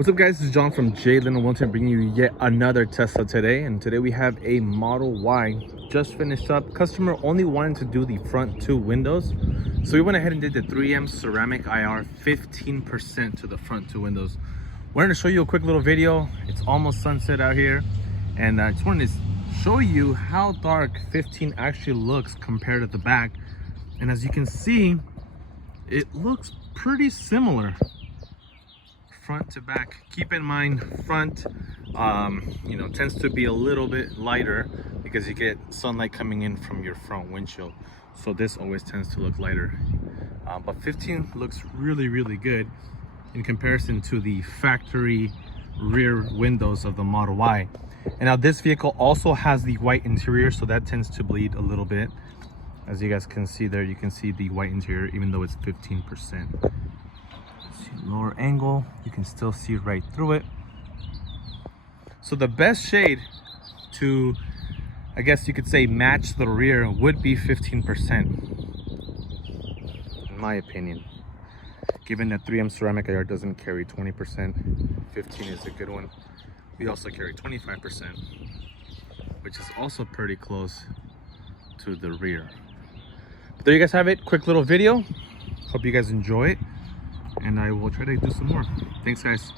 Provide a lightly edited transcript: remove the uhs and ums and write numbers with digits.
What's up guys, this is John from J Leno Wilton bringing you yet another Tesla today. And today we have a Model Y just finished up. Customer only wanted to do the front two windows, so we went ahead and did the 3M ceramic IR 15% to the front two windows. Wanted to show you a quick little video. It's almost sunset out here, and I just wanted to show you how dark 15 actually looks compared to the back. And as you can see, it looks pretty similar front to back. Keep in mind, front tends to be a little bit lighter because you get sunlight coming in from your front windshield, so this always tends to look lighter. But 15 looks really good in comparison to the factory rear windows of the Model Y. And now this vehicle also has the white interior, so that tends to bleed a little bit. As you guys can see there, you can see the white interior even though it's 15%. Lower angle, you can still see right through it. So the best shade to, I guess you could say, match the rear would be 15%, in my opinion. Given that 3M ceramic IR doesn't carry 20%, 15 is a good one. We also carry 25%, which is also pretty close to the rear. But there you guys have it, quick little video. Hope you guys enjoy it, and I will try to do some more. Thanks guys.